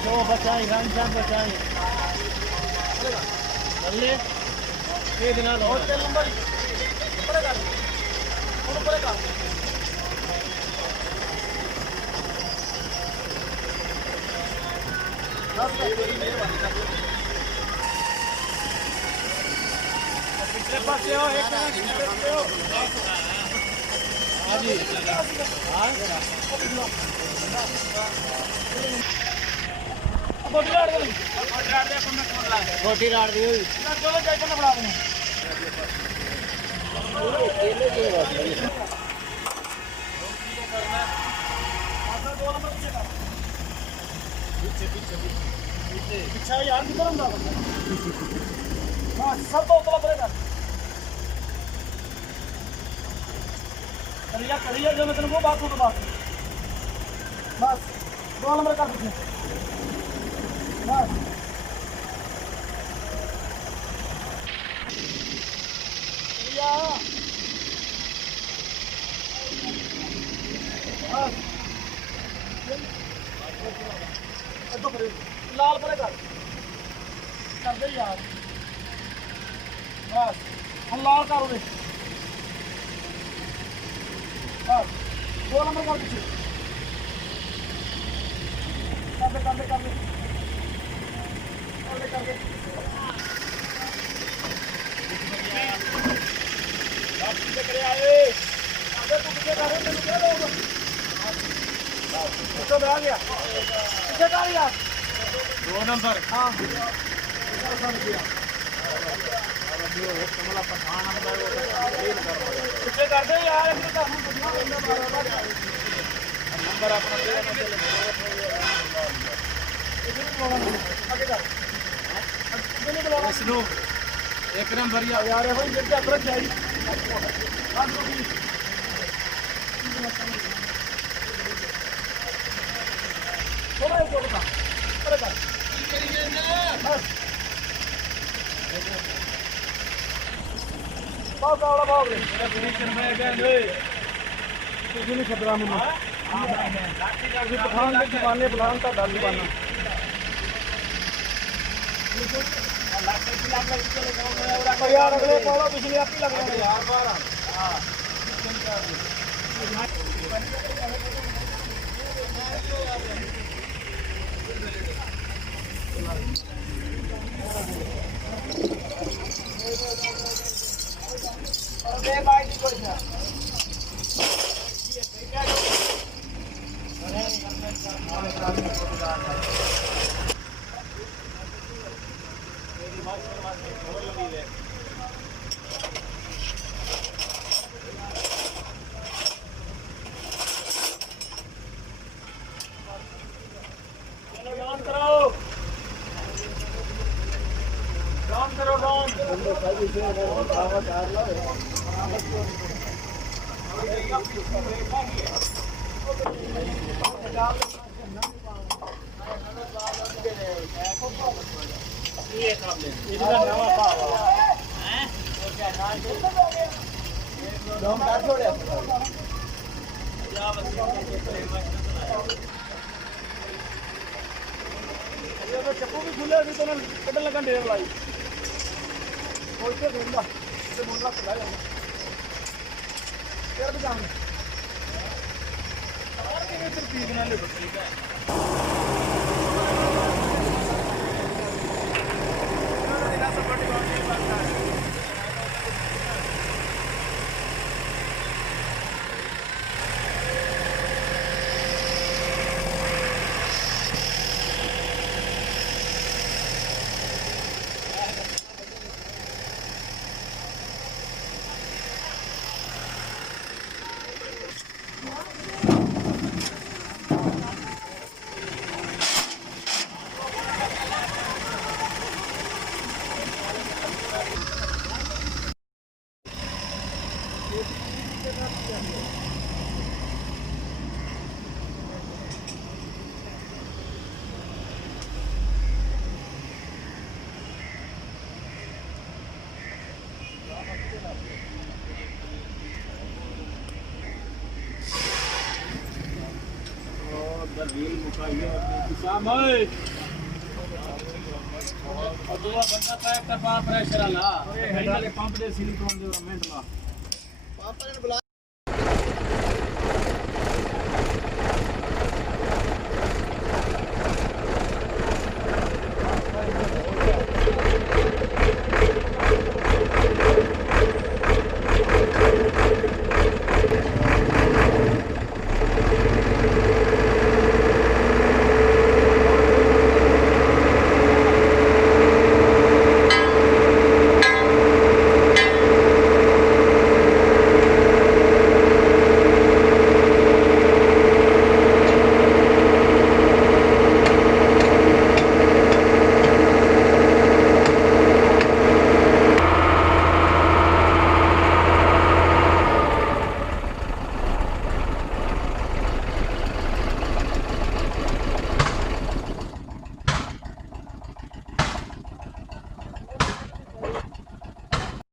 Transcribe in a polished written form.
तो बचाई रमजान बचाई बल्ले ये दिन लो होटल नंबर ऊपर कर ऊपर कर पिछले पासे हो एक पिछले हो हां जी हां रोटी राड़ दे रोटी राड़ दी हुई चलो जाके ना बना देना केले के बाद करना आधा 2 नंबर पीछे कर पीछे पीछे यार किधर हम जा हां सब तो उतला पड़ेगा करिया जो मैं तेरे को बात को बात बस 2 नंबर कर पीछे बस करिया तो लाल परे कर दे यार बस हम लाल कर दे बस 2 नंबर कर पीछे कर दे करे आए अबे तू पीछे कर रहे तेरे क्या लोग तो आ गया पीछे कर यार 2 नंबर हां कमला पठान नंबर पीछे कर दे यार इधर का नंबर अपना आगे कर स्लो एक नंबर यार भाई जल्दी अकड़ जाए थोड़ा जोड़ता ਬਹੁਤ ਕਾਲਾ ਬਹੁਤ ਰੇ ਤੁਸੀਂ ਨਹੀਂ ਖਤਰਾ ਮੈਨੂੰ ਤੁਸੀਂ ਪਠਾਨ ਦੇ ਜਵਾਨੇ ਬੁਲਾਉਣ ਤਾਂ ਗੱਲ ਜਵਾਨਾ ਯਾਰ ਅਗਲੇ ਪਾਉਣਾ ਪਿਛਲੇ ਆਪ ਹੀ ਲੱਗਣਾ ਯਾਰ ਬਾਹਰ ਹਾਂ अरे भाई जी कोई ना ਚੱਪੂ ਵੀ ਖੁੱਲਿਆ ਸੀ ਤਾਂ ਕੱਢਣ ਲੱਗਣ ਢੇਰ ਲਾਈ ਕੋਈ ਤੇ ਹੁੰਦਾ ਤੇ ਮੁੰਡਾ ਖੁੱਲਾ ਜਾਂਦਾ ਫਿਰ ਬਜਾਣ ਸਾਰ ਕਿਵੇਂ ਤਰਤੀਬ ਨਾਲ ਲਿਖ ਠੀਕ ਹੈ ਇਹਨਾਂ ਦਾ ਸਪੋਰਟ ਕਰਨੀ ਪੜਦਾ ਹੈ बंदा पैक कर पा प्रेशर वाला पंप दे सिलिकॉन दे मिनट ला पापा ने बुला